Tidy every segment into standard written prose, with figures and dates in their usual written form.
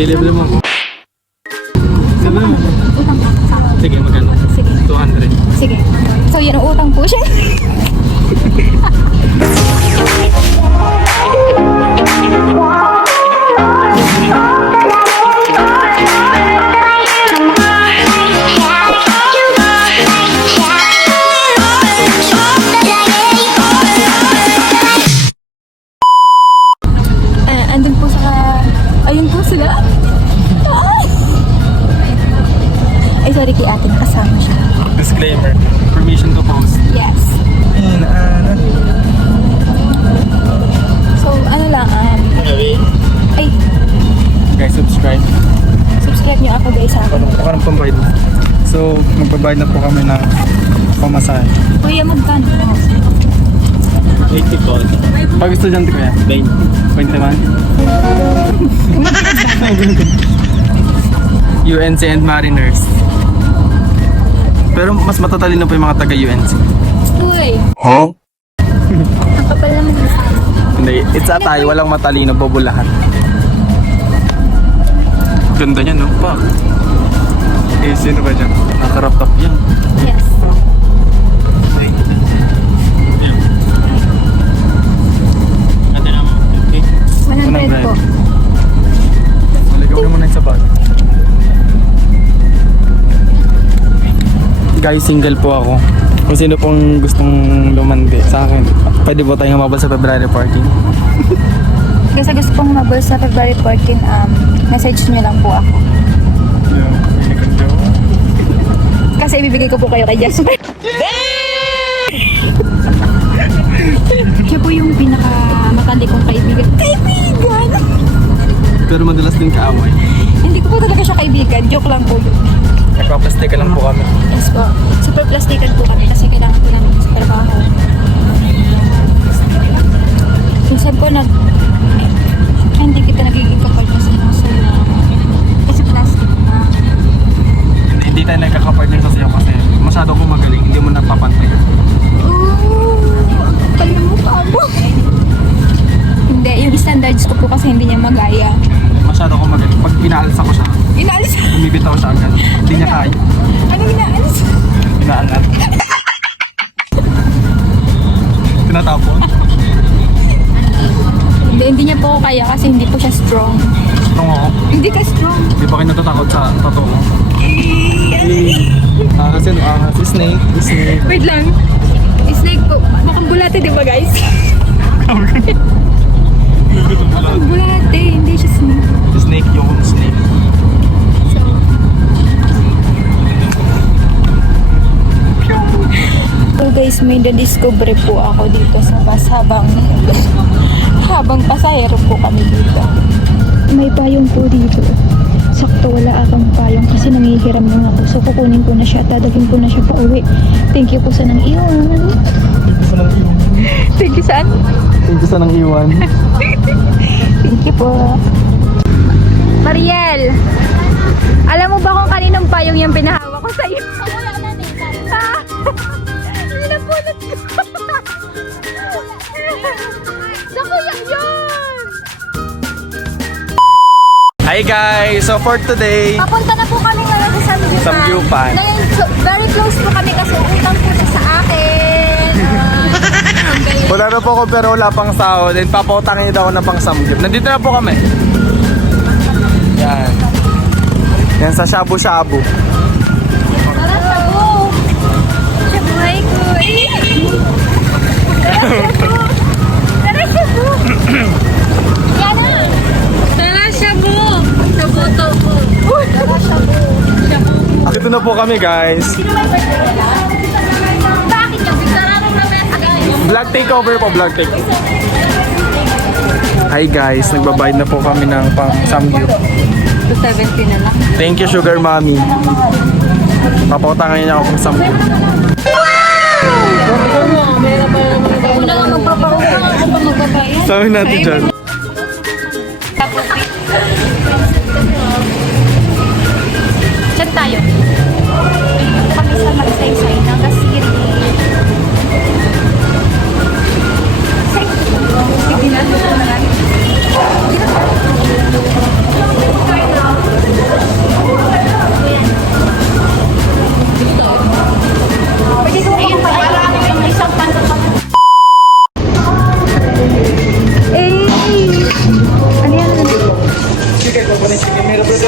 Ililibre mo ako. Sabi mo. Utang ka sa akin. Sige, magkano? Sige. 200. Sige. So, yun ang utang po siya. Andun po sa... Ayun po sila. Ay, sorry kay ate, nakasama siya. Disclaimer. Permission to post. Yes. So, ano lang, ay, Guys, subscribe. subscribe nyo ako guys sa akin. Baka ng pambayad. So, magbabayad na po kami ng pamasahe. Kuya, magkano? 80 tol. Pag estudyante ko yan? 20. 21? UNC and Mariners. Pero mas matatalino pa yung mga taga-UNC. Uy, Huh? ang kapal naman sa akin. Hindi, it's a tayo. Walang matalino, bobolahan. Ganda niya, no? Pa. Eh, sino ba dyan? Nakarap top yan. Yes. Ate naman. Okay. 100 po. Maligaw naman na yung sapat. Guys, single po ako. Kung sino pong gustong lumandi sa akin, pwede po tayong humabol sa February parking. Kasi gusto kong mabol sa February 14, message nyo lang po ako. Kasi ibibigay ko po kayo kay Jasper. Siya po yung pinaka-matandi kong kaibigan. Kaibigan! Pero madalas din kaaway. Hindi ko po talaga siya kaibigan. Joke lang po yun. Nagpa-plastic lang po kami. Yes po. Super plastikan po kami kasi kailangan po namin sa trabaho. Minsan po hindi kita nagiging kapal kasi kasi plastic na. Hindi tayo nagkakapartner sa sayo kasi masyado akong magaling. Hindi mo napapantay. Kaya mo pa mo. Hindi, yung standards ko po kasi hindi niya magaya. Masyado akong magaling. Pag inaalis ako siya, Inaalis? umibitaw siya agad. Hindi niya kaya. Ano inaalis? Inaalat. Tinatapon. Hindi niya po kaya kasi hindi po siya strong. Strong ako. Hindi ka strong. Di ba kayo natatakot sa tattoo mo? Kasi si Snake. Si Snake. Wait lang. Snake po. Mukhang bulate, di ba guys? Mukhang bulate. Hindi siya snake. Si Snake yung Snake. So guys, may na-discover po ako dito sa bus habang pasahero po kami dito. May payong po dito. Sakto wala akong payong kasi nangihiram lang ako. So kukunin ko na siya, dadagin ko na siya pa uwi. Thank you po sa nang iwan. Thank you saan? Thank you sa nang iwan. Thank you po. Mariel, alam mo ba kung kaninong payong yung pinahawak ko sa iyo? Hindi na punot ko. Sa kuya yun! Hi guys! So for today, Papunta na po kami ngayon sa Samgyupan. Samgyupan. Ngayon, very close po kami kasi utang po siya sa akin. wala na po ako pero wala pang sahod. Then papautangin daw ako na pang samgyup. Nandito na po kami. Yan. Yan sa shabu-shabu. Tara, Shabu! Shabuhay ko eh! Tara, Shabu! Tara, Shabu! Yan na! Tara, Shabu! Shabu to po. Tara, Shabu! Shabu! Dito na po kami guys. Sino may birthday? Bakit yung bisararong na mesa guys? Vlog takeover po, vlog takeover. Hi guys, nagbabayad na po kami ng pang samgyup. 270 na lang. Thank you Sugar Mommy. Papautangan niya ako pang samgyup. Ako na lang magpapautang ako pa magbabayad. Sabi natin dyan. Diyan tayo. Kami sa Magsaysay ng Gasiri. Sige na, ito na lang.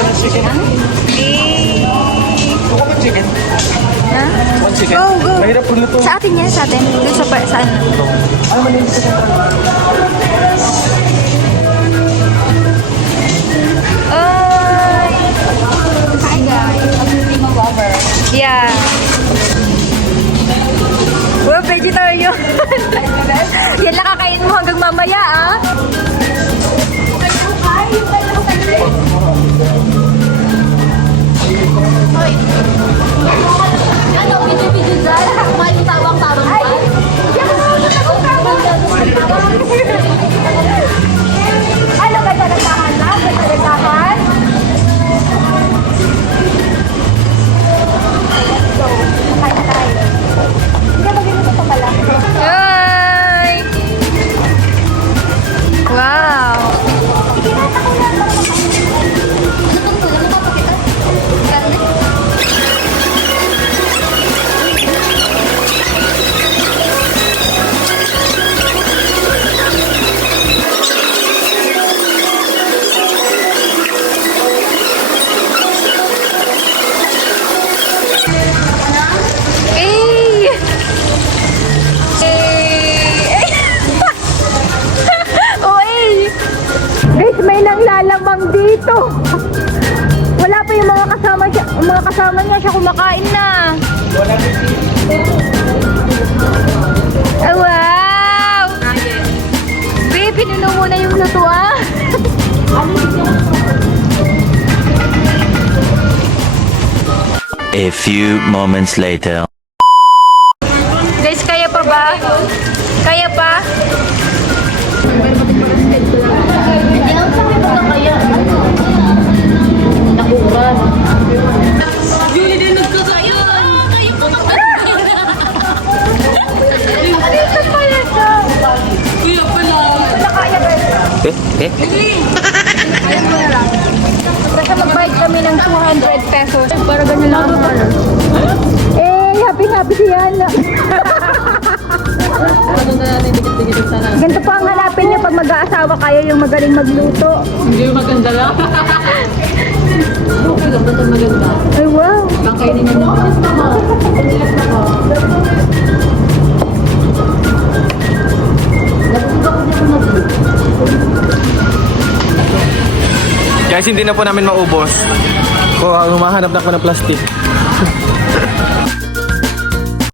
Ha? One chicken. Go, go. Mahirap po luto. Sa atin yan, sa atin. Doon sa saan? Ay! Hi guys. Yeah. We're vegetarian. Yan lang kakain mo hanggang mamaya, ah. Ano, video-video dyan? Kumain yung tawang-tawang pa? Ano, ganda-gandahan na? Ganda-gandahan? So, kain na tayo. Hindi ba ganito pa pala? Hi! Wow! Eh! Eh! Uy! Guys, may nanglalamang dito. Wala pa yung mga kasama niya siya kumakain na. Oh, wow! Babe, pinuno mo na yung luto, ah. A few moments later. Guys, kaya pa ba? Kaya pa? Ang sakit mo na kaya. Nakuha. Yuli din nagkakaya. Kaya po Dito pala ka. Kuya pala. Wala kaya, guys. Kaya mo na lang. Basta mag-bite kami ng 200 pesos. Para ganun lang ang ano. Eh, happy si Yana. Ganito po ang hanapin niyo pag mag-aasawa kayo, yung magaling magluto. Hindi maganda lang. Okay lang, ba't maganda? Ay, wow. Kakainin na naman. Guys, hindi na po namin maubos. Kung humahanap na ako ng plastic.